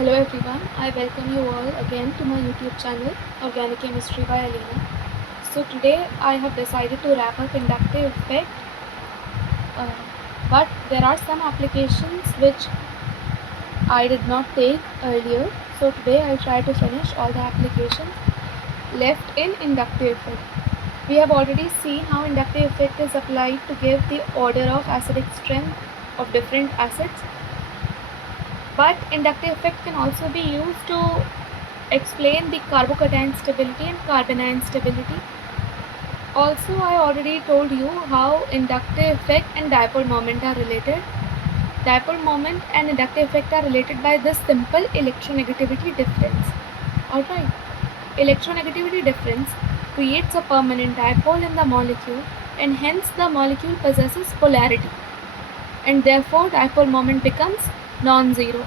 Hello everyone, I welcome you all again to my YouTube channel Organic Chemistry by Alina. So today I have decided to wrap up inductive effect, uh, but there are some applications which I did not take earlier. So today I'll try to finish all the applications left in inductive effect. We have already seen how inductive effect is applied to give the order of acidic strength of different acids. But inductive effect can also be used to explain the carbocation stability and carbanion stability. Also, I already told you how inductive effect and dipole moment are related. Dipole moment and inductive effect are related by this simple electronegativity difference. Alright, electronegativity difference creates a permanent dipole in the molecule and hence the molecule possesses polarity and therefore dipole moment becomes non-zero.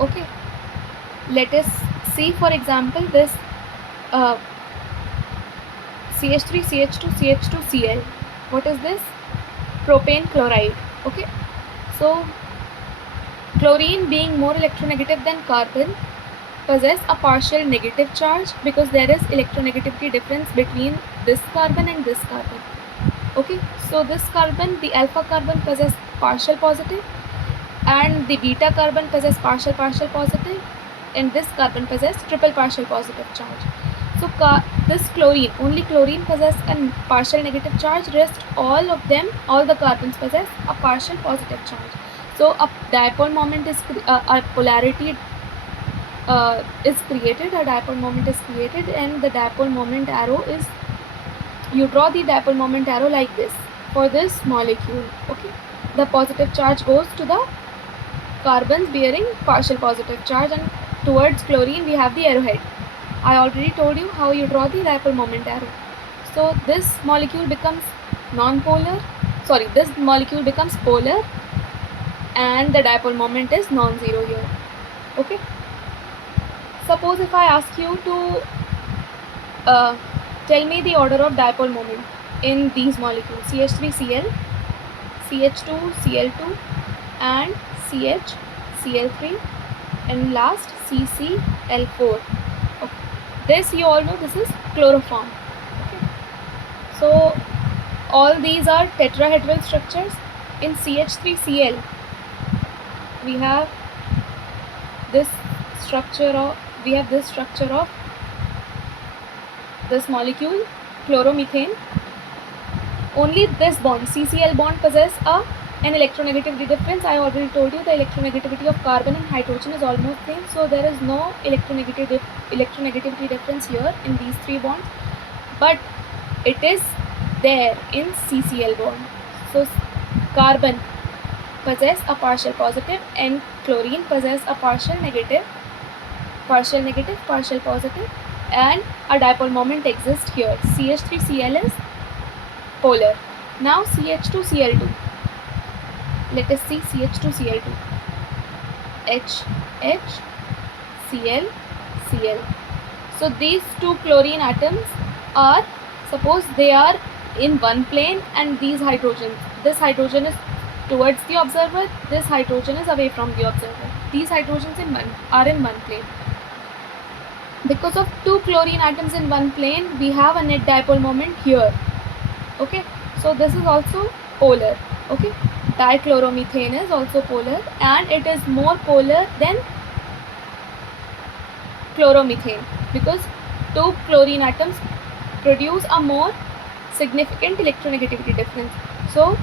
Okay, let us see for example this CH3, CH2, CH2, Cl. What is this? Propane chloride. Okay, so chlorine being more electronegative than carbon possess a partial negative charge because there is electronegativity difference between this carbon and this carbon. Okay, so this carbon, the alpha carbon possess partial positive and the beta carbon possess partial positive and this carbon possess triple partial positive charge. So this chlorine, only chlorine possess a partial negative charge, rest all of them, all the carbons possess a partial positive charge. So a dipole moment is a polarity is created, a dipole moment is created and the dipole moment arrow is, you draw the dipole moment arrow like this for this molecule. Okay, the positive charge goes to the carbons bearing partial positive charge and towards chlorine we have the arrowhead. I already told you how you draw the dipole moment arrow. So this molecule becomes non-polar, this molecule becomes polar and the dipole moment is non-zero here. Okay. Suppose if I ask you to tell me the order of dipole moment in these molecules CH3Cl, CH2Cl2 and CHCl3 and last CCl4. Okay. This you all know, this is chloroform. Okay. So all these are tetrahedral structures. In CH3Cl we have this structure of this molecule chloromethane. Only this bond CCl bond possess an electronegativity difference. I already told you the electronegativity of carbon and hydrogen is almost same, so there is no electronegativity difference here in these three bonds, but it is there in CCl bond. So carbon possess a partial positive and chlorine possess a partial negative, partial positive, and a dipole moment exists here. CH3Cl is polar. Now CH2Cl2. Let us see CH2Cl2. H, Cl, Cl. So these two chlorine atoms are, suppose they are in one plane and these hydrogens, this hydrogen is towards the observer, this hydrogen is away from the observer. These hydrogens are in one plane. Because of two chlorine atoms in one plane, we have a net dipole moment here. Okay, so this is also polar. Okay, dichloromethane is also polar and it is more polar than chloromethane because two chlorine atoms produce a more significant electronegativity difference. So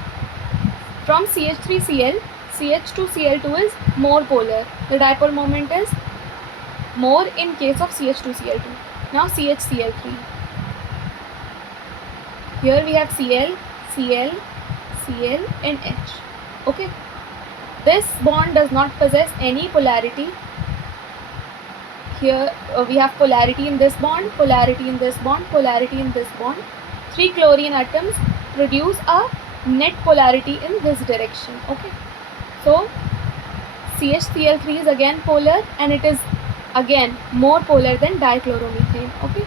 from CH3Cl, CH2Cl2 is more polar. The dipole moment is more in case of CH2Cl2. Now CHCl3. Here we have Cl, Cl, Cl and H. Okay. This bond does not possess any polarity. Here we have polarity in this bond, polarity in this bond, polarity in this bond. Three chlorine atoms produce a net polarity in this direction. Okay. So CHCl3 is again polar and it is again more polar than dichloromethane. Okay.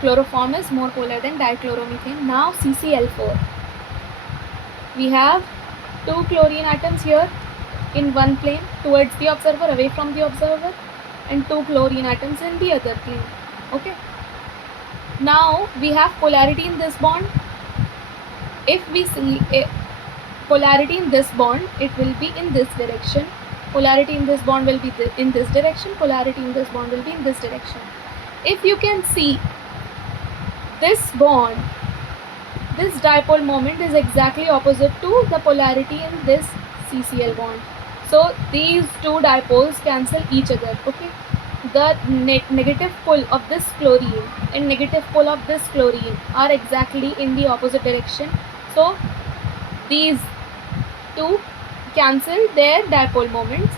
Chloroform is more polar than dichloromethane. Now CCl4. We have two chlorine atoms here in one plane towards the observer, away from the observer. and 2 chlorine atoms in the other thing. Okay. Now we have polarity in this bond. If we see a polarity in this bond, it will be in this direction. Polarity in this bond will be in this direction. Polarity in this bond will be in this direction. If you can see this bond, this dipole moment is exactly opposite to the polarity in this CCl bond. So these two dipoles cancel each other. Okay. The negative pull of this chlorine and negative pull of this chlorine are exactly in the opposite direction. So these two cancel their dipole moments,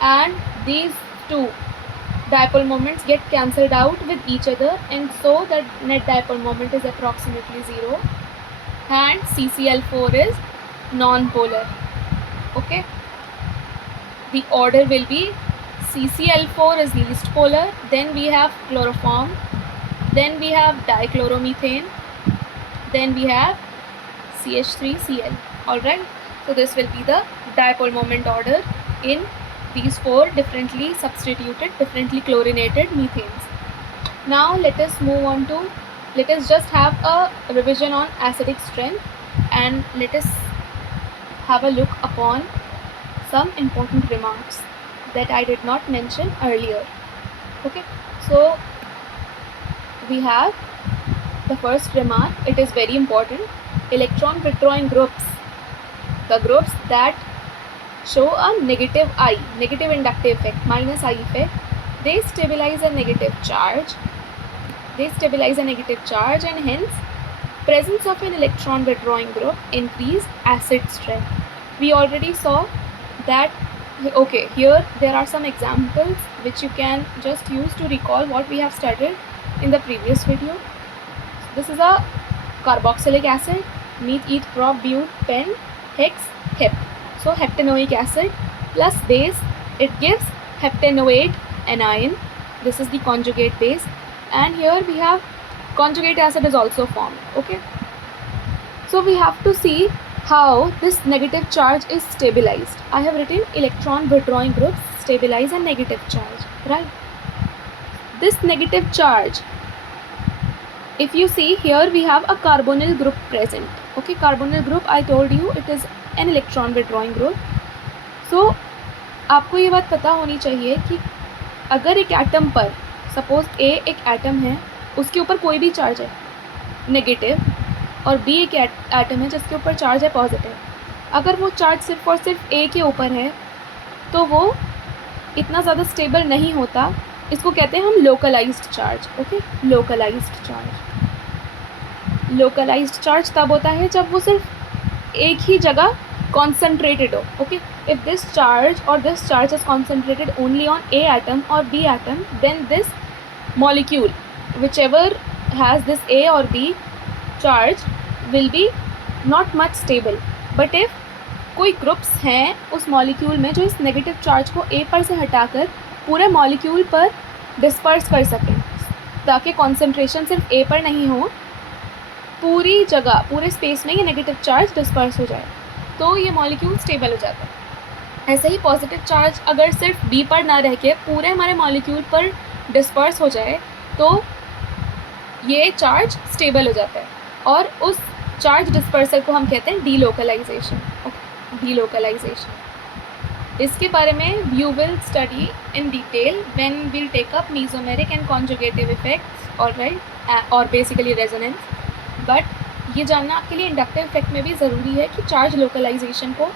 and these two dipole moments get cancelled out with each other, and so the net dipole moment is approximately 0, and CCl4 is non-polar. Okay. The order will be CCl4 is least polar, then we have chloroform, then we have dichloromethane, then we have CH3Cl. Alright, so this will be the dipole moment order in these 4 differently substituted, differently chlorinated methanes. Now let us move on to, let us just have a revision on acidic strength, and let us have a look upon some important remarks that I did not mention earlier. Okay, so we have the first remark. It is very important. Electron withdrawing groups, the groups that show a negative I, negative inductive effect, minus I effect, they stabilize a negative charge. They stabilize a negative charge, and hence presence of an electron withdrawing group increase acid strength. We already saw that. Okay, here there are some examples which you can just use to recall what we have studied in the previous video. This is a carboxylic acid, meth, eth, prop, bute, pen, hex, hep. So heptanoic acid plus base, it gives heptanoate anion. This is the conjugate base, and here we have conjugate acid is also formed. Okay, so we have to see how this negative charge is stabilized. I have written electron withdrawing groups stabilize a negative charge, right? This negative charge, if you see here, we have a carbonyl group present. Okay, carbonyl group, I told you it is an electron withdrawing group. So आपको ये बात पता होनी चाहिए कि अगर एक atom पर, सपोज A एक एटम है, उसके ऊपर कोई भी चार्ज है नेगेटिव, और B एक एटम है जिसके ऊपर चार्ज है पॉजिटिव, अगर वो चार्ज सिर्फ और सिर्फ A के ऊपर है तो वो इतना ज़्यादा स्टेबल नहीं होता. इसको कहते हैं हम localised charge. Okay, localised charge. Localised charge तब होता है जब वो सिर्फ एक ही जगह concentrated हो. Okay, if this charge or this charge is concentrated only on A atom or B atom, then this molecule, whichever has this A or B charge, will be not much stable. But if कोई groups हैं उस molecule में जो इस negative charge को A पर से हटाकर पूरे मॉलिक्यूल पर डिस्पर्स कर सकें, ताकि कॉन्सेंट्रेशन सिर्फ A पर नहीं हो, पूरी जगह पूरे स्पेस में ये नेगेटिव चार्ज डिस्पर्स हो जाए, तो ये मॉलिक्यूल स्टेबल हो जाता है. ऐसे ही पॉजिटिव चार्ज अगर सिर्फ B पर ना रह के पूरे हमारे मॉलिक्यूल पर डिस्पर्स हो जाए तो ये चार्ज स्टेबल हो जाता है, और उस चार्ज डिस्पर्सल को हम कहते हैं डीलोकलाइजेशन. डीलोकलाइजेशन, इसके बारे में you will study in detail when we'll take up mesomeric and conjugative effects, alright, और बेसिकली रेजोनेंस. बट ये जानना आपके लिए इंडक्टिव इफेक्ट में भी ज़रूरी है कि चार्ज लोकलाइजेशन को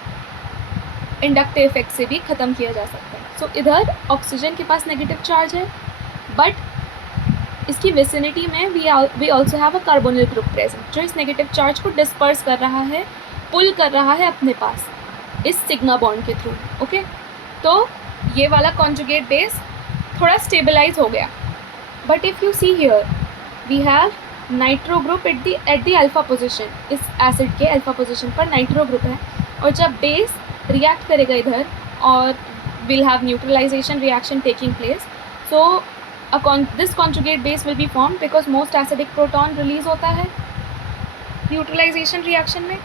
इंडक्टिव इफेक्ट से भी ख़त्म किया जा सकता है. सो इधर ऑक्सीजन के पास नेगेटिव चार्ज है, बट इसकी विसिनिटी में we also have a carbonyl group present जो इस नेगेटिव चार्ज को डिस्पर्स कर रहा है, पुल कर रहा है अपने पास इस सिग्मा बॉन्ड के थ्रू. ओके, तो ये वाला कॉन्जुगेट बेस थोड़ा स्टेबलाइज हो गया. But if you see here we have nitro group at the alpha position. इस एसिड के अल्फा पोजिशन पर नाइट्रो ग्रुप है, और जब बेस रिएक्ट करेगा इधर और will have neutralisation reaction taking place, so this conjugate base will be form because most acidic proton release होता है न्यूट्रलाइजेशन रिएक्शन में.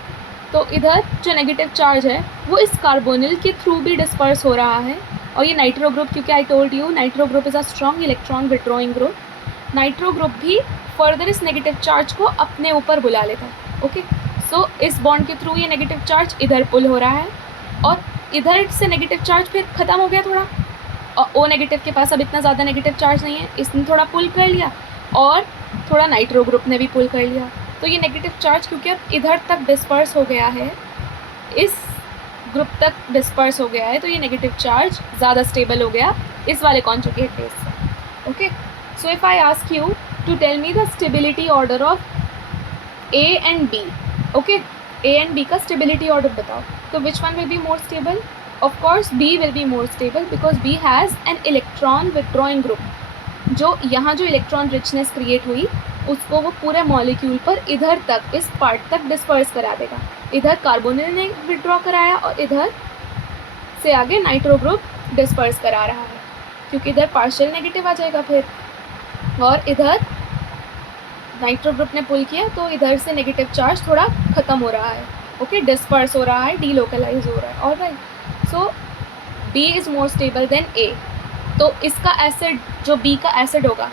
तो इधर जो नेगेटिव चार्ज है वो इस कार्बोनिल के थ्रू भी डिस्पर्स हो रहा है, और ये नाइट्रो ग्रुप, क्योंकि आई told you nitro group is a strong electron withdrawing group, nitro group भी फर्दर इस नेगेटिव चार्ज को अपने ऊपर बुला लेता है। ओके, सो इस बॉन्ड के थ्रू ये नेगेटिव चार्ज इधर पुल हो रहा है और इधर से नेगेटिव चार्ज फिर ख़त्म हो गया थोड़ा, और ओ नेगेटिव के पास अब इतना ज़्यादा नेगेटिव चार्ज नहीं है, इसने थोड़ा पुल कर लिया और थोड़ा नाइट्रो ग्रुप ने भी पुल कर लिया। तो ये नेगेटिव चार्ज क्योंकि अब इधर तक डिस्पर्स हो गया है, इस ग्रुप तक डिस्पर्स हो गया है, तो ये नेगेटिव चार्ज ज़्यादा स्टेबल हो गया इस वाले कॉन्जुगेट बेस से। Okay, so if I ask you to tell me the stability order of A and B, okay, A and B का स्टेबिलिटी ऑर्डर बताओ, तो which one will be more stable? Of course B will be more stable because B has an electron withdrawing group. जो यहाँ जो electron richness create हुई उसको वो पूरे मॉलिक्यूल पर इधर तक, इस पार्ट तक डिस्पर्स करा देगा। इधर कार्बोनिल ने विड्रॉ कराया और इधर से आगे नाइट्रो ग्रुप डिस्पर्स करा रहा है, क्योंकि इधर पार्शियल नेगेटिव आ जाएगा फिर, और इधर नाइट्रो ग्रुप ने पुल किया तो इधर से नेगेटिव चार्ज थोड़ा ख़त्म हो रहा है। ओके, डिस्पर्स हो रहा है, डीलोकलाइज हो रहा है। Alright, so B is more stable than A. तो इसका एसिड, जो बी का एसिड होगा,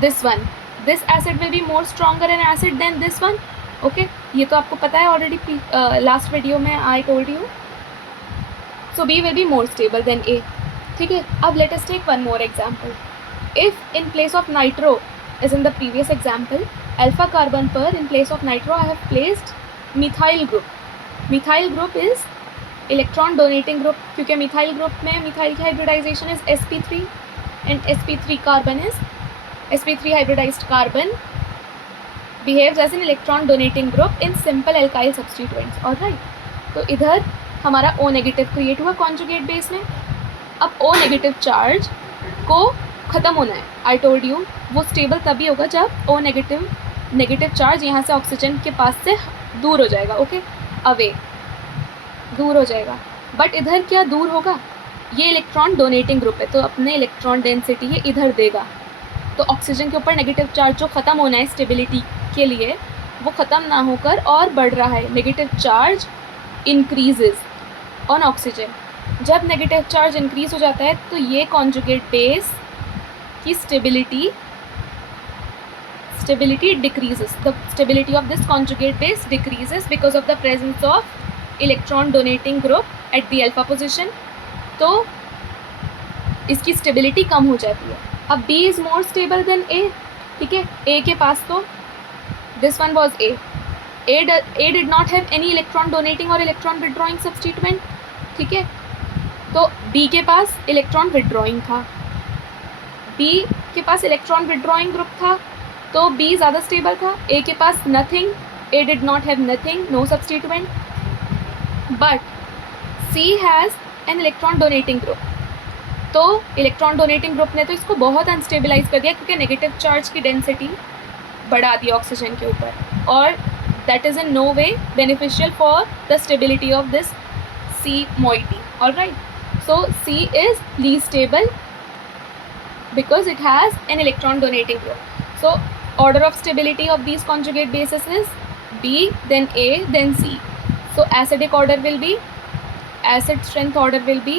this one, this acid will be more stronger an acid than this one. Okay, ये तो आपको पता है ऑलरेडी, लास्ट वीडियो में I told you. So B will be more stable than A. ठीक है, अब let us take one more example. If in place of nitro, as in the previous example, alpha carbon पर in place of nitro I have placed methyl group. Methyl group is electron donating group, क्योंकि methyl group में methyl की hybridization is sp3 and sp3 carbon is sp3 hybridized carbon behaves as an electron donating group in simple alkyl substituents. Alright, तो इधर हमारा O negative create हुआ conjugate base में। अब O negative charge को ख़त्म होना है, आई टोल्ड यू वो स्टेबल तभी होगा जब O नेगेटिव चार्ज यहाँ से ऑक्सीजन के पास से दूर हो जाएगा। ओके, अवे, दूर हो जाएगा। बट इधर क्या दूर होगा, ये इलेक्ट्रॉन डोनेटिंग ग्रुप है तो अपने इलेक्ट्रॉन डेंसिटी ये इधर देगा, तो ऑक्सीजन के ऊपर नेगेटिव चार्ज जो ख़त्म होना है स्टेबिलिटी के लिए, वो ख़त्म ना होकर और बढ़ रहा है। Negative charge increases on oxygen. जब नेगेटिव चार्ज इंक्रीज हो जाता है तो ये कॉन्जुगेट बेस की stability decreases. The stability of this conjugate base decreases because of the presence of electron donating group at the alpha position. तो इसकी stability कम हो जाती है। अब B is more stable than A। ठीक है, A के पास तो this one was A did not have any electron donating or electron withdrawing substituent। ठीक है, तो B के पास इलेक्ट्रॉन विड्रॉइंग था, B के पास इलेक्ट्रॉन विड्रॉइंग ग्रुप था, तो B ज़्यादा स्टेबल था। A के पास nothing, A did not have nothing, no substituent, but C has an electron donating group. तो इलेक्ट्रॉन डोनेटिंग ग्रुप ने तो इसको बहुत अनस्टेबलाइज कर दिया, क्योंकि नेगेटिव चार्ज की डेंसिटी बढ़ा दी ऑक्सीजन के ऊपर, और that is in no way beneficial for the stability of this C moiety। Alright, so C is least stable because it has an electron donating group. So order of stability of these conjugate bases is B, then A, then C. So acidic order will be, acid strength order will be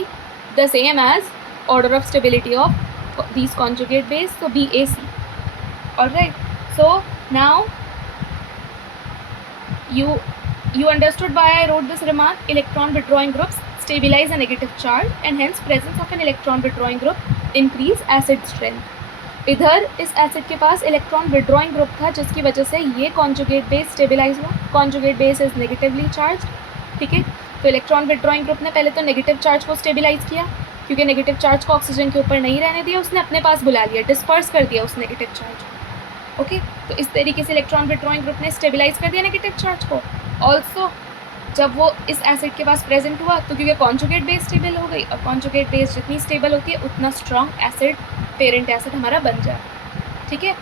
the same as order of stability of these conjugate base, so BAC. Alright, so now you understood why I wrote this remark. Electron withdrawing groups stabilize a negative charge and hence presence of an electron withdrawing group increase acid strength। इधर इस acid के पास electron withdrawing group था, जिसकी वजह से ये conjugate base stabilise हुआ। Conjugate base is negatively charge. ठीक है, तो इलेक्ट्रॉन विड्रॉइंग ग्रुप ने पहले तो नेगेटिव चार्ज को स्टेबलाइज किया, क्योंकि नेगेटिव चार्ज को ऑक्सीजन के ऊपर नहीं रहने दिया, उसने अपने पास बुला लिया, डिस्पर्स कर दिया उस नेगेटिव चार्ज। ओके, तो इस तरीके से इलेक्ट्रॉन विड्रॉइंग ग्रुप ने स्टेबलाइज कर दिया नेगेटिव चार्ज को। ऑल्सो जब वो इस एसिड के पास प्रेजेंट हुआ तो क्योंकि कॉन्जुगेट बेस स्टेबल हो गई, और कॉन्जुगेट बेस जितनी स्टेबल होती है उतना स्ट्रॉन्ग एसिड, पेरेंट एसिड हमारा बन जाए। ठीक है,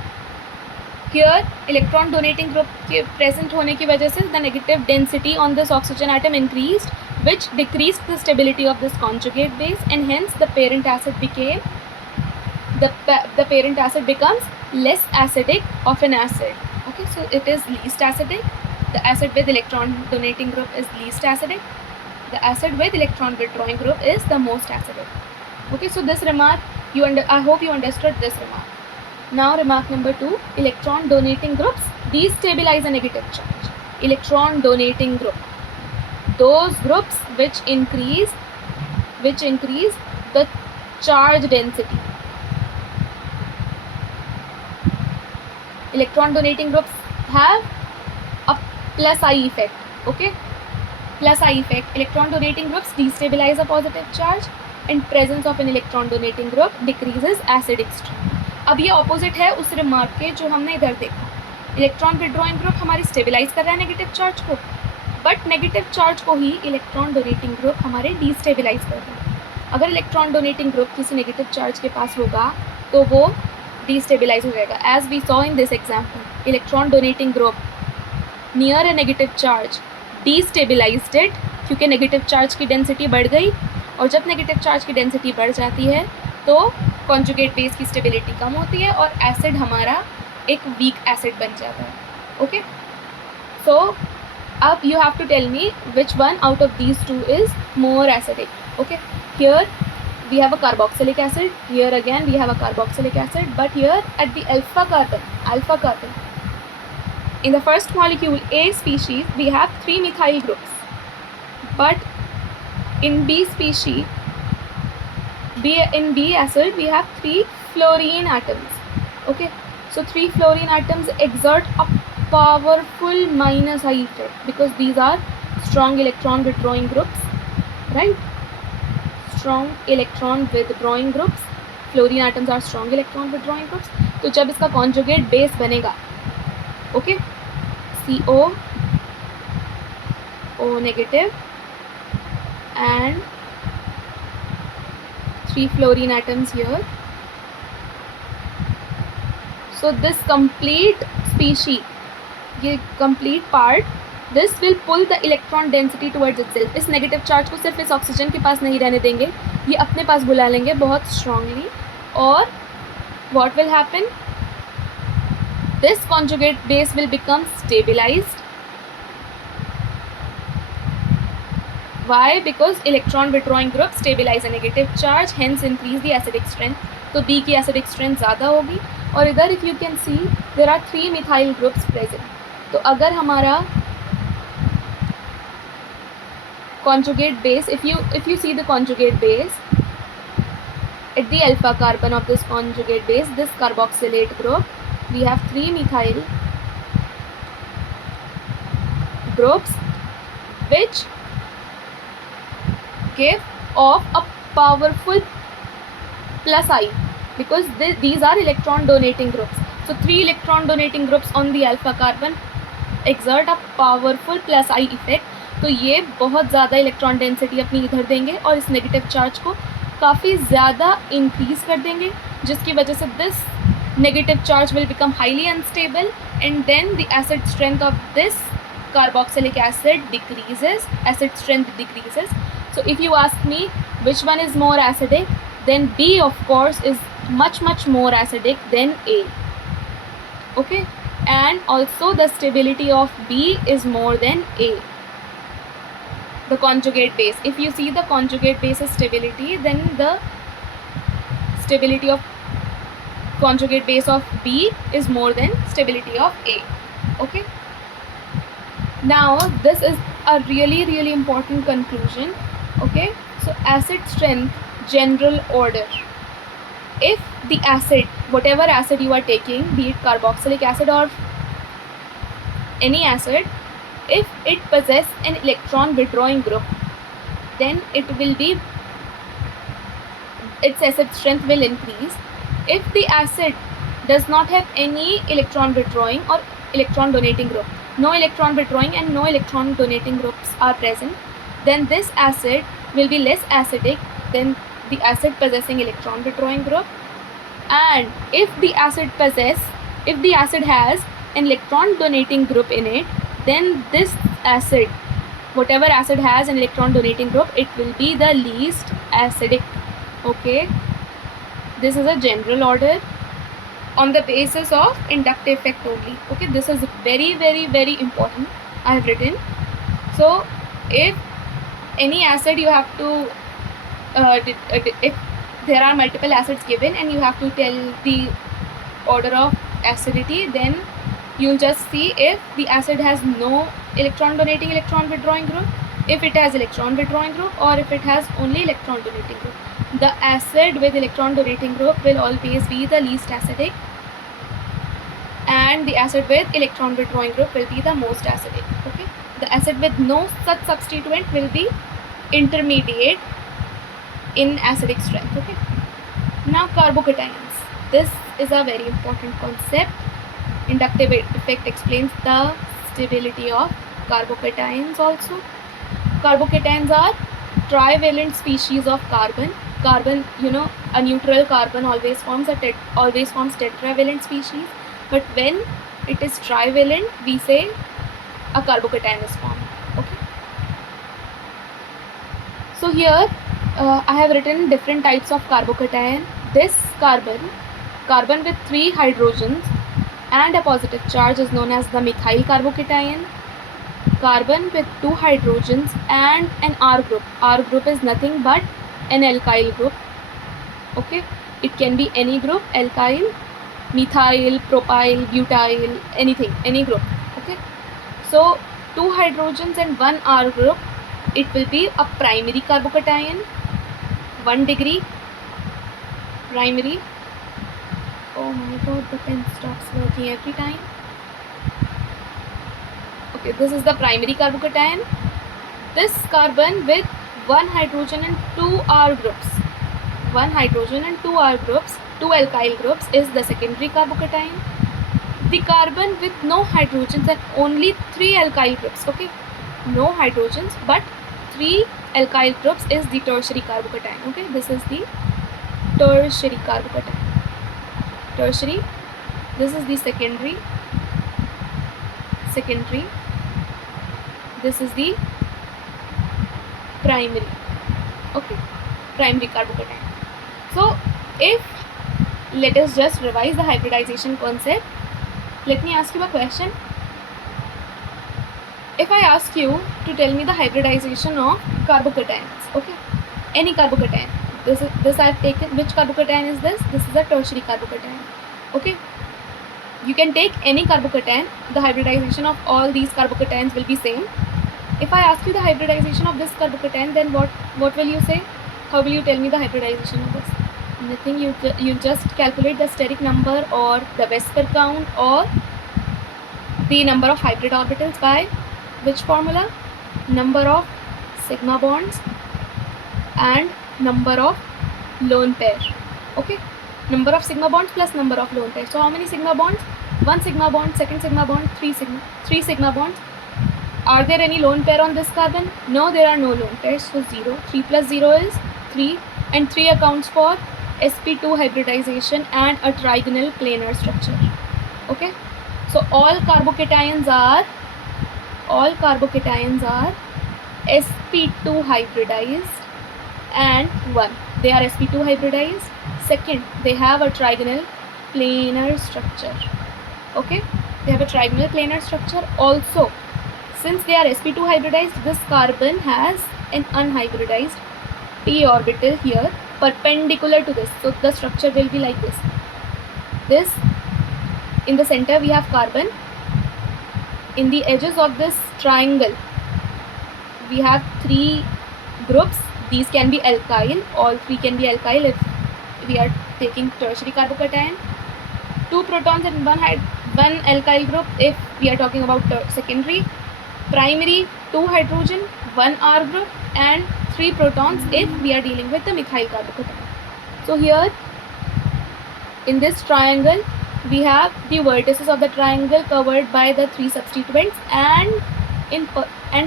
हियर इलेक्ट्रॉन डोनेटिंग ग्रुप के प्रेजेंट होने की वजह से the negative density on this oxygen atom increased, which decreased the stability of this conjugate base, and hence the parent acid becomes less acidic of an acid. Okay, so it is least acidic. The acid with electron donating group is least acidic. The acid with electron withdrawing group is the most acidic. Okay, so this remark, I hope you understood this remark. Now remark number 2, electron donating groups destabilize a negative charge. Electron donating group, those groups which increase the charge density. Electron donating groups have a plus I effect. Okay, plus I effect. Electron donating groups destabilize a positive charge and presence of an electron donating group decreases acidic strength. अब ये opposite है उस remark के जो हमने इधर देखा. Electron withdrawing group हमारी स्टेबलाइज कर रहा है नेगेटिव चार्ज को, बट नेगेटिव चार्ज को ही इलेक्ट्रॉन डोनेटिंग ग्रुप हमारे डिस्टेबलाइज कर रहा है. अगर इलेक्ट्रॉन डोनेटिंग ग्रुप किसी नेगेटिव चार्ज के पास होगा तो वो डिस्टेबलाइज हो जाएगा. As we saw in this example, electron donating group near a negative charge destabilized it, क्योंकि नेगेटिव चार्ज की डेंसिटी बढ़ गई, और जब नेगेटिव चार्ज की डेंसिटी बढ़ जाती है तो कॉन्जुगेट बेस की स्टेबिलिटी कम होती है और एसिड हमारा एक वीक एसिड बन जाता है. ओके, सो अब you have to tell me which one out of these two is more acidic. Okay, here we have a carboxylic acid, here again we have a carboxylic acid, but here at the alpha carbon, in the first molecule A species we have 3 methyl groups, but in B species, in B acid we have 3 fluorine atoms. Okay, so 3 fluorine atoms exert a powerful minus I effect because these are strong electron withdrawing groups, right? Strong electron withdrawing groups. Fluorine atoms are strong electron withdrawing groups. तो जब इसका conjugate base बनेगा, okay, CO O negative and 3 fluorine atoms here. So this complete species, ये complete part, this will pull the electron density towards itself. इस negative charge को सिर्फ इस oxygen के पास नहीं रहने देंगे, ये अपने पास बुला लेंगे बहुत strongly. और what will happen? This conjugate base will become stabilized. Why? Because electron withdrawing group stabilize a negative charge, hence increase the acidic strength. तो B की acidic strength ज़्यादा होगी. और इधर if you can see there are 3 methyl groups present. तो अगर हमारा conjugate base, if you see the conjugate base at the alpha carbon of this conjugate base, this carboxylate group, we have 3 methyl groups which give off a powerful plus I because these are electron donating groups. So 3 electron donating groups on the alpha carbon exert a powerful plus I effect. तो ये बहुत ज़्यादा electron density अपनी इधर देंगे और इस negative charge को काफ़ी ज़्यादा इंक्रीज़ कर देंगे, जिसकी वजह से this negative charge will become highly unstable and then the acid strength of this carboxylic acid decreases, acid strength decreases. So if you ask me which one is more acidic, then B of course is much more acidic than A. Okay, and also the stability of B is more than A. The conjugate base, if you see the conjugate base's stability, then the stability of conjugate base of B is more than stability of A. Okay, now this is a really important conclusion. Okay, so acid strength general order. If the acid, whatever acid you are taking, be it carboxylic acid or any acid, if it possesses an electron withdrawing group, then its acid strength will increase. If the acid does not have any electron withdrawing or electron donating group, no electron withdrawing and no electron donating groups are present, then this acid will be less acidic than the acid possessing electron withdrawing group. And if the acid has an electron donating group in it, then this acid, whatever acid has an electron donating group, it will be the least acidic. Okay, this is a general order on the basis of inductive effect only. Okay, this is very important I have written. So if any acid you have to if there are multiple acids given and you have to tell the order of acidity, then you'll just see if the acid has no electron donating electron withdrawing group, if it has electron withdrawing group, or if it has only electron donating group. The acid with electron donating group will always be the least acidic, and the acid with electron withdrawing group will be the most acidic. Okay, the acid with no such substituent will be intermediate in acidic strength. Okay, now carbocations. This is a very important concept. Inductive effect explains the stability of carbocations also. Carbocations are trivalent species of carbon. Carbon, a neutral carbon always forms tetravalent species, but when it is trivalent, we say a carbocation is formed. Okay. So here I have written different types of carbocation. This carbon with 3 hydrogens and a positive charge is known as the methyl carbocation. Carbon with 2 hydrogens and an R group. R group is nothing but an alkyl group. Okay, it can be any group: alkyl, methyl, propyl, butyl, anything, any group. Okay, so 2 hydrogens and 1 R group, it will be a primary carbocation. 1 degree primary. Oh my god, the pen stops working every time. Okay, this is the primary carbocation. This carbon with 1 hydrogen and 2 R groups. 1 hydrogen and 2 R groups, 2 alkyl groups, is the secondary carbocation. The carbon with no hydrogens and only 3 alkyl groups. Okay, no hydrogens but 3 alkyl groups is the tertiary carbocation. Okay, this is the tertiary carbocation. Tertiary. This is the secondary. This is the primary. Okay, primary carbocation. So if, let us just revise the hybridization concept. Let me ask you a question. If I ask you to tell me the hybridization of carbocations, okay, any carbocation, this I've taken. Which carbocation is this? This is a tertiary carbocation. Okay, you can take any carbocation. The hybridization of all these carbocations will be same. If I ask you the hybridization of this carbocation, then what will you say? How will you tell me the hybridization of this? Nothing. You just calculate the steric number or the Vesper count or the number of hybrid orbitals by which formula? Number of sigma bonds and number of lone pair. Okay, number of sigma bonds plus number of lone pairs. So how many sigma bonds? 1 sigma bond, 2nd sigma bond, 3 sigma bonds. Are there any lone pair on this carbon? No, there are no lone pairs. So 0. 3 plus 0 is 3, and 3 accounts for sp2 hybridization and a trigonal planar structure. Okay, so all carbocations are sp2 hybridized, and 1, they are sp2 hybridized. Second, they have a trigonal planar structure. Okay, they have a trigonal planar structure. Also, since they are sp2 hybridized, this carbon has an unhybridized p orbital here perpendicular to this. So the structure will be like this. In the center we have carbon. In the edges of this triangle we have 3 groups. These can be alkyl. All 3 can be alkyl if we are taking tertiary carbocation. 2 protons and 1 alkyl group if we are talking about secondary. Primary, 2 hydrogen, 1 R group, and 3 protons if we are dealing with the methyl carbocation. So here in this triangle we have the vertices of the triangle covered by the 3 substituents, and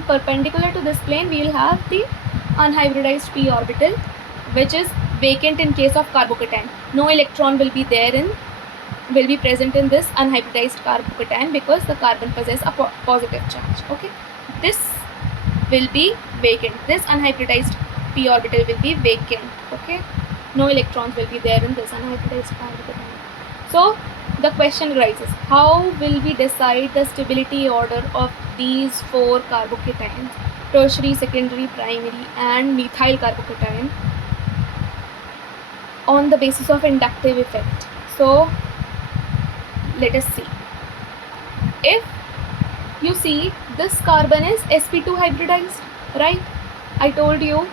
perpendicular to this plane we will have the unhybridized p orbital, which is vacant in case of carbocation. No electron will be present in this unhybridized carbocation because the carbon possesses a positive charge. Okay, this will be vacant. This unhybridized p orbital will be vacant. Okay, no electrons will be there in this unhybridized carbocation. So the question arises, how will we decide the stability order of these 4 carbocations? tertiary, secondary, primary and methyl carbocation on the basis of inductive effect. So let us see. If you see, this carbon is sp2 hybridized, right? I told you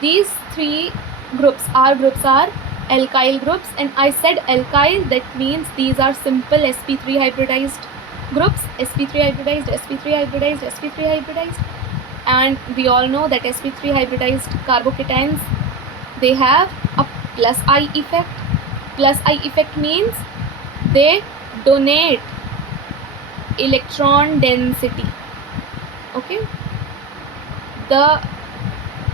these three groups are alkyl groups, and I said alkyl, that means these are simple sp3 hybridized groups, sp3 hybridized, sp3 hybridized, sp3 hybridized. And we all know that sp3 hybridized carbocations, they have a plus I effect. Plus I effect means they donate electron density. Okay, the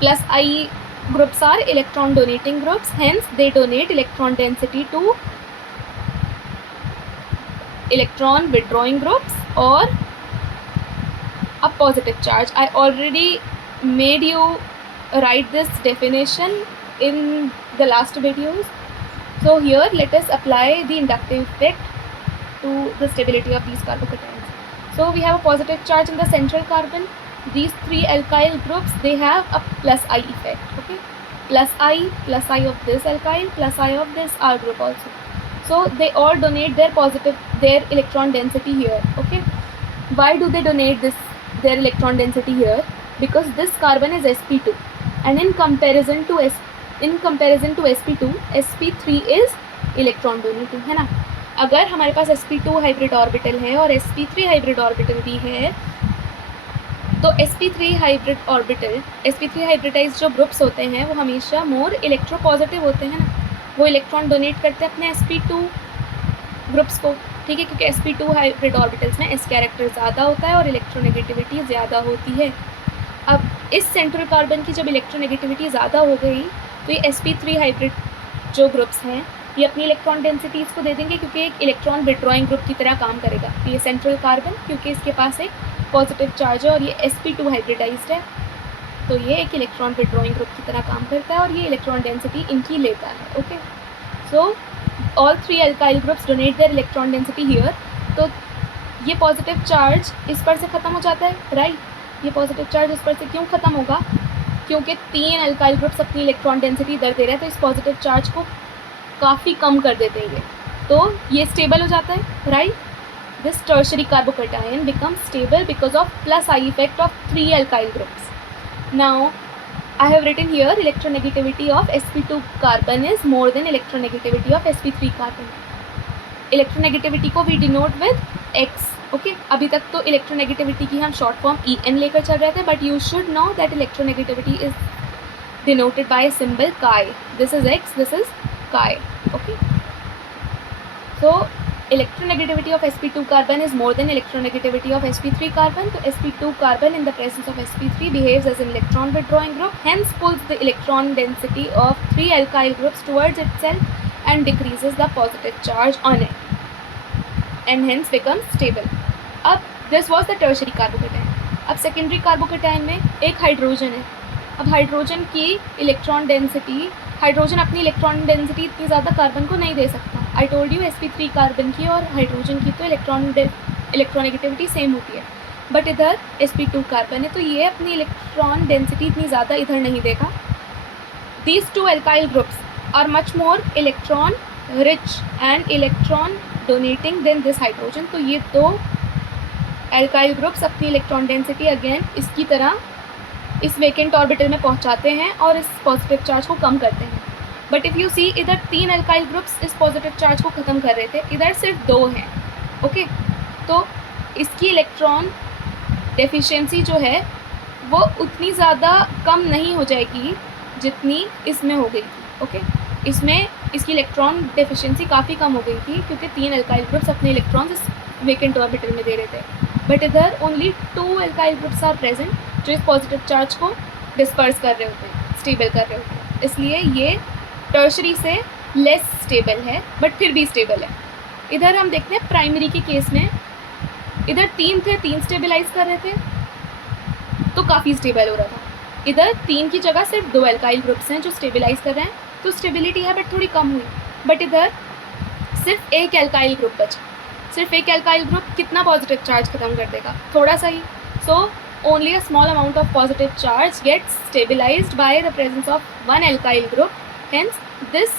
plus I groups are electron donating groups, hence they donate electron density to electron withdrawing groups or a positive charge. I already made you write this definition in the last videos. So here let us apply the inductive effect to the stability of these carbocations. So we have a positive charge in the central carbon. These three alkyl groups, they have a plus I effect. Okay, plus I of this alkyl, plus I of this R group also. So they all donate their electron density here. Okay, why do they donate their electron density here? Because this carbon is sp2, and in comparison to sp2, sp3 is electron donating, है ना. अगर हमारे पास sp2 hybrid orbital है और sp3 hybrid orbital भी है, तो sp3 hybridise जो ग्रुप्स होते हैं वो हमेशा मोर इलेक्ट्रोपॉजिटिव होते हैं ना, वो इलेक्ट्रॉन डोनेट करते हैं अपने sp2 ग्रुप्स को, ठीक है, क्योंकि sp2 हाइब्रिड ऑर्बिटल्स में s कैरेक्टर ज़्यादा होता है और इलेक्ट्रोनेगेटिविटी ज़्यादा होती है. अब इस सेंट्रल कार्बन की जब इलेक्ट्रोनेगेटिविटी ज़्यादा हो गई तो ये sp3 हाइब्रिड जो ग्रुप्स हैं ये अपनी इलेक्ट्रॉन डेंसिटी इसको दे देंगे, क्योंकि एक इलेक्ट्रॉन विड्रॉइंग ग्रुप की तरह काम करेगा. तो ये सेंट्रल कार्बन, क्योंकि इसके पास एक पॉजिटिव चार्ज है और ये sp2 हाइब्रिडाइज्ड है, तो ये एक इलेक्ट्रॉन विड्रॉइंग ग्रुप की तरह काम करता है और ये इलेक्ट्रॉन डेंसिटी इनकी लेता है. Okay, so all three alkyl groups donate there electron density here. तो ये पॉजिटिव चार्ज इस पर से ख़त्म हो जाता है, राइट. ये पॉजिटिव चार्ज इस पर से क्यों ख़त्म होगा? क्योंकि तीन अल्काइल ग्रुप्स अपनी इलेक्ट्रॉन डेंसिटी इधर दे रहे हैं, तो इस पॉजिटिव चार्ज को काफ़ी कम कर देते हैं ये, तो ये स्टेबल हो जाता है, right. This tertiary carbocation becomes stable because of plus I effect of three alkyl groups. Now I have written here electronegativity of sp2 carbon is more than electronegativity of sp3 carbon. Electronegativity को we denote with x. Okay, अभी तक तो electronegativity की हम short form En लेकर चल रहे थे, but you should know that electronegativity is denoted by symbol chi. This is x, this is chi. Okay, so electronegativity of sp2 carbon is more than electronegativity of sp3 carbon. So sp2 carbon in the presence of sp3 behaves as an electron withdrawing group, hence pulls the electron density of three alkyl groups towards itself and decreases the positive charge on it, and hence becomes stable. अब this was the tertiary carbocation. अब secondary carbocation में एक hydrogen है. अब hydrogen की electron density, hydrogen अपनी electron density इतनी ज़्यादा कार्बन को नहीं दे सकता. आई टोल्ड यू sp3 कार्बन की और हाइड्रोजन की तो इलेक्ट्रॉनेगेटिविटी सेम होती है, बट इधर sp2 कार्बन है तो ये अपनी इलेक्ट्रॉन डेंसिटी इतनी ज़्यादा इधर नहीं देगा. These two alkyl groups are much more electron rich and electron donating than this hydrogen. तो ये दो एल्काइल ग्रुप्स अपनी इलेक्ट्रॉन डेंसिटी अगेन इसकी तरह इस वेकेंट ऑर्बिटल में पहुंचाते हैं और इस पॉजिटिव चार्ज को कम करते हैं. बट इफ़ यू सी, इधर तीन अल्काइल ग्रुप्स इस पॉजिटिव चार्ज को ख़त्म कर रहे थे, इधर सिर्फ दो हैं. ओके, तो इसकी इलेक्ट्रॉन डेफिशिएंसी जो है वो उतनी ज़्यादा कम नहीं हो जाएगी जितनी इसमें हो गई थी. ओके, इसमें इसकी इलेक्ट्रॉन डेफिशिएंसी काफ़ी कम हो गई थी क्योंकि तीन अल्काइल ग्रुप्स अपने इलेक्ट्रॉन्स इस वेकेंट ऑर्बिटल में दे रहे थे. बट इधर only two alkyl groups are present जो इस पॉजिटिव चार्ज को डिस्पर्स कर रहे होते हैं, स्टेबल कर रहे होते हैं. इसलिए ये टर्शरी से लेस स्टेबल है, बट फिर भी स्टेबल है. इधर हम देखते हैं प्राइमरी के केस में, इधर तीन थे, तीन स्टेबलाइज कर रहे थे तो काफ़ी स्टेबल हो रहा था. इधर तीन की जगह सिर्फ दो अल्काइल ग्रुप्स हैं जो स्टेबलाइज कर रहे हैं, तो स्टेबिलिटी है बट थोड़ी कम हुई. बट इधर सिर्फ एक एल्काइल ग्रुप बचा. सिर्फ एक एल्काइल ग्रुप कितना पॉजिटिव चार्ज ख़त्म कर देगा? थोड़ा सा ही. सो only a small amount of positive charge gets stabilized by the presence of one alkyl group. Hence, this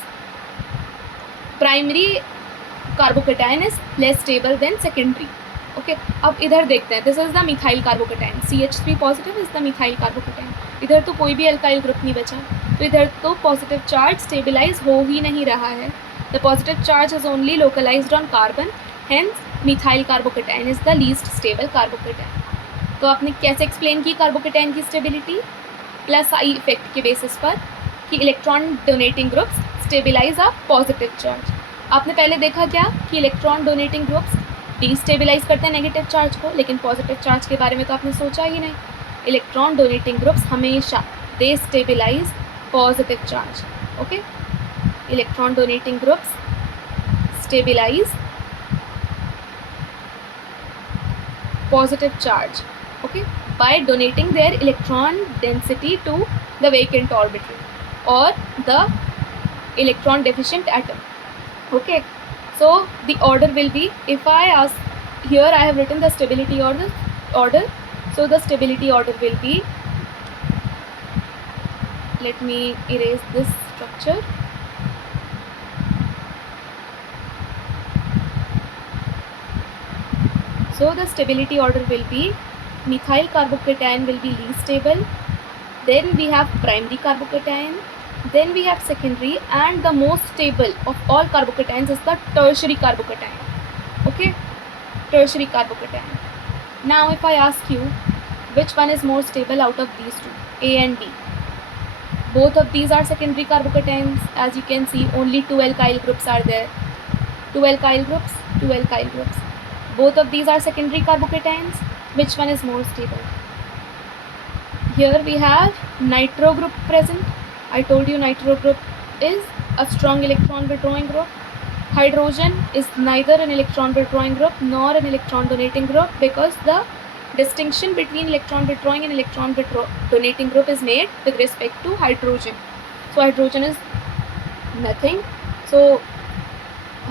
primary carbocation is less stable than secondary. Okay अब इधर देखते हैं. This is the methyl carbocation. CH3 positive is the methyl carbocation. इधर तो कोई भी alkyl group नहीं बचा, तो इधर तो पॉजिटिव चार्ज स्टेबलाइज हो ही नहीं रहा है. The positive charge is only localised on carbon. Hence methyl carbocation is the least stable carbocation. तो आपने कैसे एक्सप्लेन की कार्बोकेटाइन की स्टेबिलिटी? प्लस आई इफेक्ट के बेसिस पर कि electron donating groups stabilise a positive charge. आपने पहले देखा क्या कि इलेक्ट्रॉन डोनेटिंग ग्रुप्स डिस्टेबलाइज करते हैं नेगेटिव चार्ज को, लेकिन पॉजिटिव चार्ज के बारे में तो आपने सोचा ही नहीं. इलेक्ट्रॉन डोनेटिंग ग्रुप्स हमेशा they stabilize positive charge. Okay, electron donating groups stabilize positive charge, okay, by donating their electron density to the vacant orbital or the electron deficient atom. Okay, so the order will be, if I ask, here I have written the stability order, so the stability order will be, let me erase this structure. So the stability order will be, methyl carbocation will be least stable, then we have primary carbocation, then we have secondary, and the most stable of all carbocations is the tertiary carbocation. Okay, tertiary carbocation. Now if I ask you which one is more stable out of these two, A and B, both of these are secondary carbocations. As you can see, only two alkyl groups are there. Two alkyl groups. Both of these are secondary carbocations. Which one is more stable? Here we have nitro group present. I told you nitro group is a strong electron withdrawing group. Hydrogen is neither an electron withdrawing group nor an electron donating group, because the distinction between electron withdrawing and electron donating group is made with respect to hydrogen. So hydrogen is nothing. So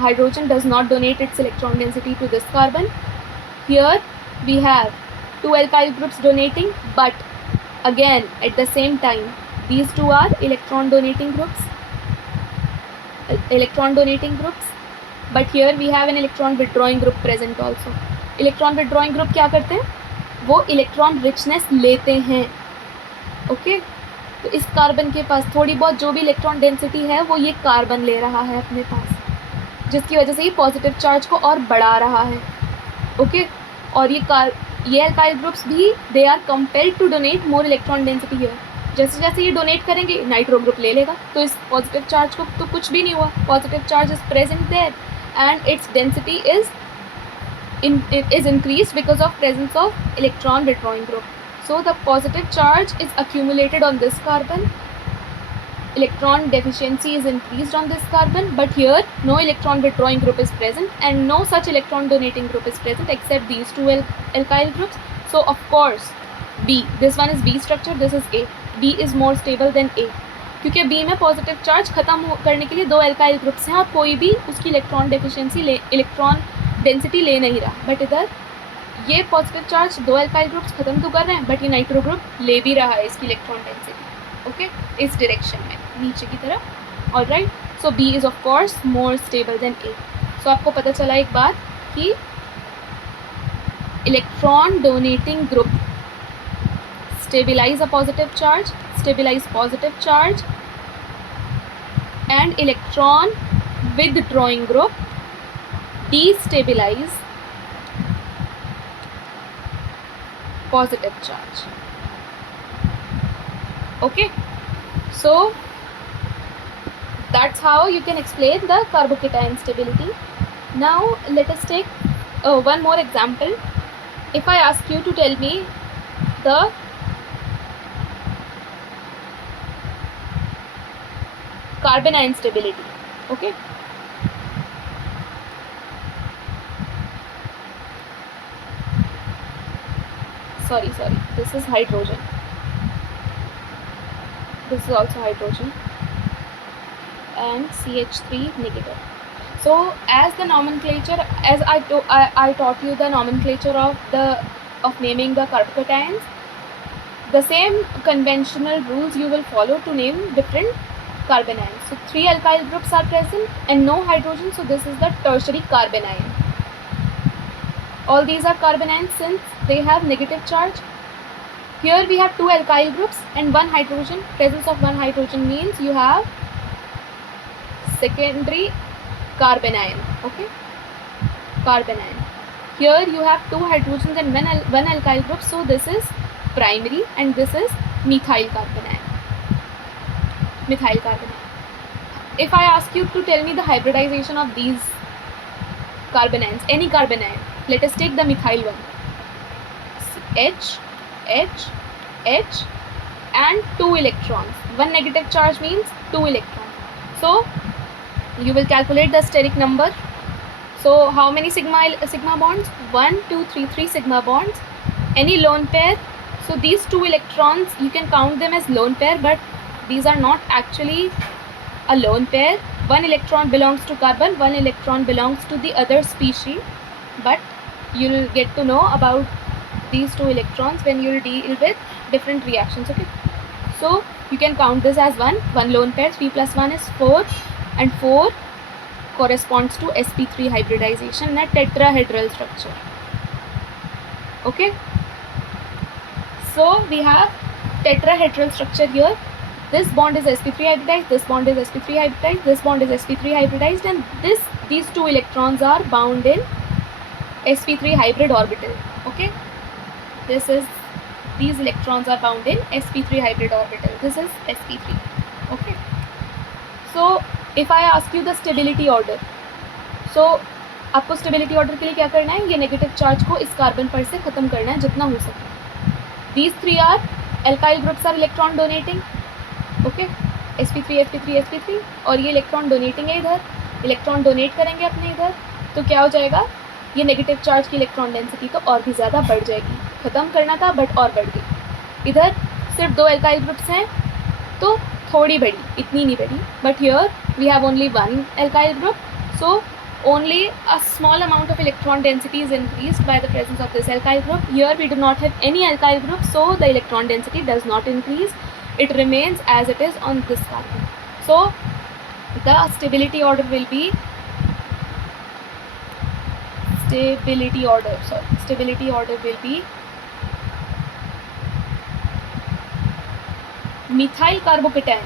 hydrogen does not donate its electron density to this carbon. Here we have two alkyl groups donating, but again at the same time these two are electron donating groups, but here we have an electron withdrawing group present also. Electron withdrawing group क्या करते हैं? वो electron richness लेते हैं. Okay, तो इस carbon के पास थोड़ी बहुत जो भी इलेक्ट्रॉन डेंसिटी है वो ये कार्बन ले रहा है अपने पास, जिसकी वजह से ये पॉजिटिव चार्ज को और बढ़ा रहा है. ओके, और ये अल्काइल ग्रुप्स भी they are compelled to donate more electron density here. जैसे जैसे ये डोनेट करेंगे नाइट्रो ग्रुप ले लेगा, तो इस पॉजिटिव चार्ज को तो कुछ भी नहीं हुआ. Positive charge is present there and its density is increased because of presence of electron withdrawing group. So the positive charge is accumulated on this carbon, electron deficiency is increased on this carbon, but here no electron withdrawing group is present and no such electron donating group is present except these two alkyl groups. So of course B, this one is B structure, this is A. B is more stable than A, क्योंकि B में positive charge ख़त्म करने के लिए दो alkyl groups हैं और कोई भी उसकी इलेक्ट्रॉन डेफिशिएंसी इलेक्ट्रॉन डेंसिटी ले नहीं रहा. बट इधर ये पॉजिटिव चार्ज दो अल्काइल ग्रुप्स ख़त्म तो कर रहे हैं, बट ये नाइट्रो ग्रुप ले भी रहा है इसकी इलेक्ट्रॉन डेंसिटी. ओके, इस डायरेक्शन में नीचे की तरफ. Alright, so B is of course more stable then A. सो आपको पता चला एक बात कि electron donating group stabilize a positive charge, stabilize positive charge, and electron withdrawing group destabilize positive charge. Okay, so that's how you can explain the carbocation stability. Now let us take one more example. If I ask you to tell me the carbon ion stability, okay, sorry, this is hydrogen, this is also hydrogen and CH3 negative. So as the nomenclature, as I taught you the nomenclature of naming the carbocations. the same conventional rules you will follow to name different carbon ions. So 3 alkyl groups are present and no hydrogen, so this is the tertiary carbon ion. All these are carbon ions since they have negative charge. Here we have 2 alkyl groups and 1 hydrogen. Presence of 1 hydrogen means you have secondary carbon ion. Okay, carbon ion. Here you have 2 hydrogens and 1 alkyl group, so this is primary and this is methyl carbon ion. Methyl carbon ion. If I ask you to tell me the hybridization of these carbon ions, any carbon ion, let us take the methyl one. H, H, H and 2 electrons. 1 negative charge means 2 electrons. So you will calculate the steric number. So how many sigma bonds? 1, 2, 3, 3 sigma bonds. Any lone pair. So these 2 electrons, you can count them as lone pair, but these are not actually a lone pair. 1 electron belongs to carbon, 1 electron belongs to the other species, but you'll get to know about these 2 electrons when you'll deal with different reactions. Okay, so you can count this as 1 lone pair. 3 plus 1 is 4 and 4 corresponds to sp3 hybridization in a tetrahedral structure. Okay, so we have tetrahedral structure here. This bond is sp3 hybridized, this bond is sp3 hybridized, this bond is sp3 hybridized, and these 2 electrons are bound in sp3 hybrid orbital. Okay, these electrons are bound in sp3 hybrid orbital. This is sp3. Okay, so if I ask you the stability order, so आपको stability order के लिए क्या करना है? ये negative charge को इस carbon पर से ख़त्म करना है जितना हो सके. These 3 are alkyl groups are electron donating. Okay, sp3 sp3 sp3 और ये electron donating है इधर, electron donate करेंगे अपने इधर, तो क्या हो जाएगा? ये नेगेटिव चार्ज की इलेक्ट्रॉन डेंसिटी तो और भी ज़्यादा बढ़ जाएगी. ख़त्म करना था बट और बढ़ गई. इधर सिर्फ 2 एल्काइल ग्रुप्स हैं तो थोड़ी बढ़ी, इतनी नहीं बढ़ी. But here we have only 1 alkyl group, so only a small amount of electron density is increased by the presence of this alkyl group. Here we do not have any alkyl group, so the electron density does not increase. It remains as it is on this carbon. So the stability order will be methyl carbocation.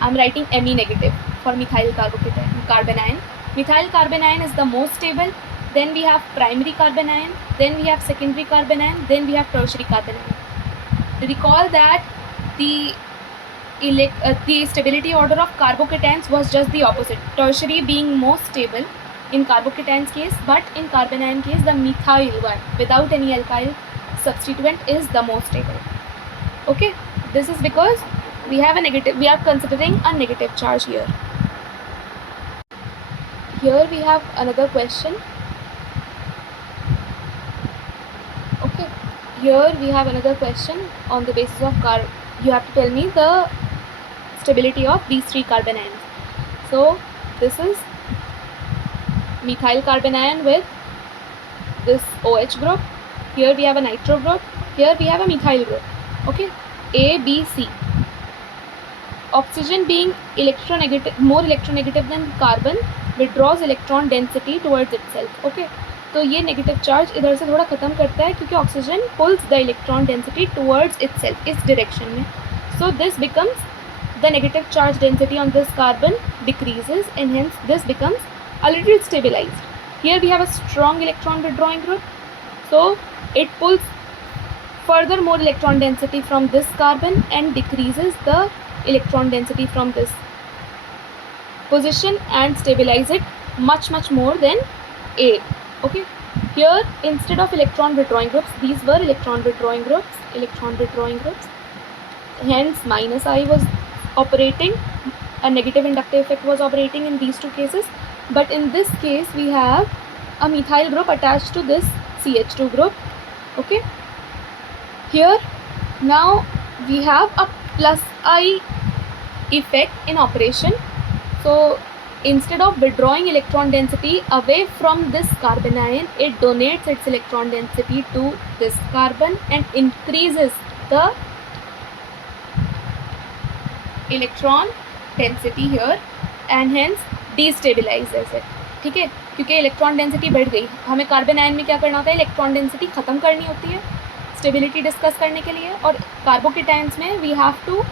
I'm writing Me negative for methyl carbon ion. Methyl carbon ion is the most stable. Then we have primary carbon ion. Then we have secondary carbon ion. Then we have tertiary carbon ion. Recall that the stability order of carbocations was just the opposite. Tertiary being most stable in carbocations case, but in carbon ion case, the methyl one without any alkyl substituent is the most stable. Okay, this is because we are considering a negative charge here. Here we have another question. Okay, here we have another question on the basis of you have to tell me the stability of these 3 carbon ions. So this is methyl carbon ion with this OH group. Here we have a nitro group. Here we have a methyl group. Okay, A, B, C. Oxygen being more electronegative than carbon withdraws electron density towards itself. Okay, तो ये negative charge इधर से थोड़ा ख़त्म करता है क्योंकि oxygen pulls the electron density towards itself इस direction में. So this becomes the negative charge density on this carbon decreases and hence this becomes a little stabilized. Here we have a strong electron withdrawing group, so it pulls further more electron density from this carbon and decreases the electron density from this position and stabilize it much more than A. Okay, here instead of electron withdrawing groups, these were electron withdrawing groups, hence minus I was operating, a negative inductive effect was operating in these 2 cases. But in this case we have a methyl group attached to this CH2 group. Okay, here now we have a plus I effect in operation. So instead of withdrawing electron density away from this carbon ion, it donates its electron density to this carbon and increases the electron density here and hence destabilizes it. ठीक है, क्योंकि electron density बढ़ गई, हमें carbon ion में क्या करना होता है, इलेक्ट्रॉन डेंसिटी ख़त्म करनी होती है स्टेबिलिटी डिस्कस करने के लिए, और कार्बोकेटाइंस में we have to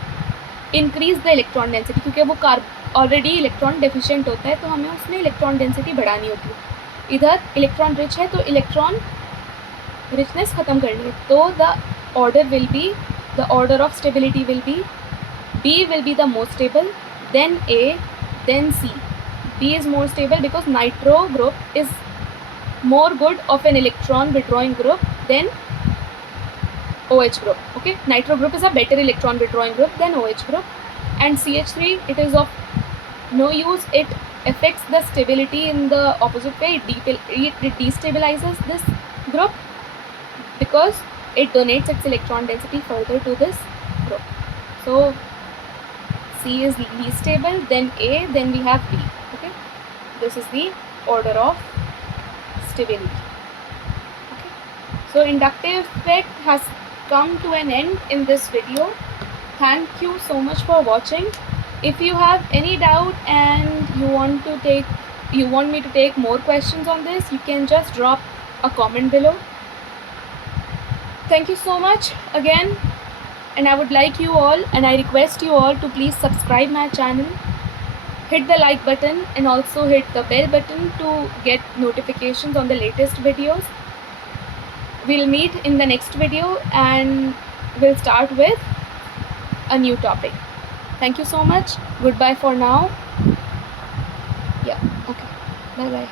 increase the electron density, क्योंकि वो ऑलरेडी इलेक्ट्रॉन डेफिशिएंट होता है, तो हमें उसमें इलेक्ट्रॉन डेंसिटी बढ़ानी होती है। इधर इलेक्ट्रॉन रिच है तो इलेक्ट्रॉन रिचनेस ख़त्म करनी है, तो the order will be, the order of stability will be, B will be the most stable, then A, then C. B is more stable because nitro group is more good of an electron withdrawing group than OH group. Okay, nitro group is a better electron withdrawing group than OH group. And CH3, it is of no use. It affects the stability in the opposite way. It destabilizes this group because it donates its electron density further to this group. So C is least stable, then A, then we have B. Okay, this is the order of stability. Okay, so inductive effect has come to an end in this video. Thank you so much for watching. If you have any doubt and you want me to take more questions on this, you can just drop a comment below. Thank you so much again. And I would like you all, and I request you all to please subscribe my channel, hit the like button and also hit the bell button to get notifications on the latest videos. We'll meet in the next video and we'll start with a new topic. Thank you so much. Goodbye for now. Yeah, okay. Bye bye.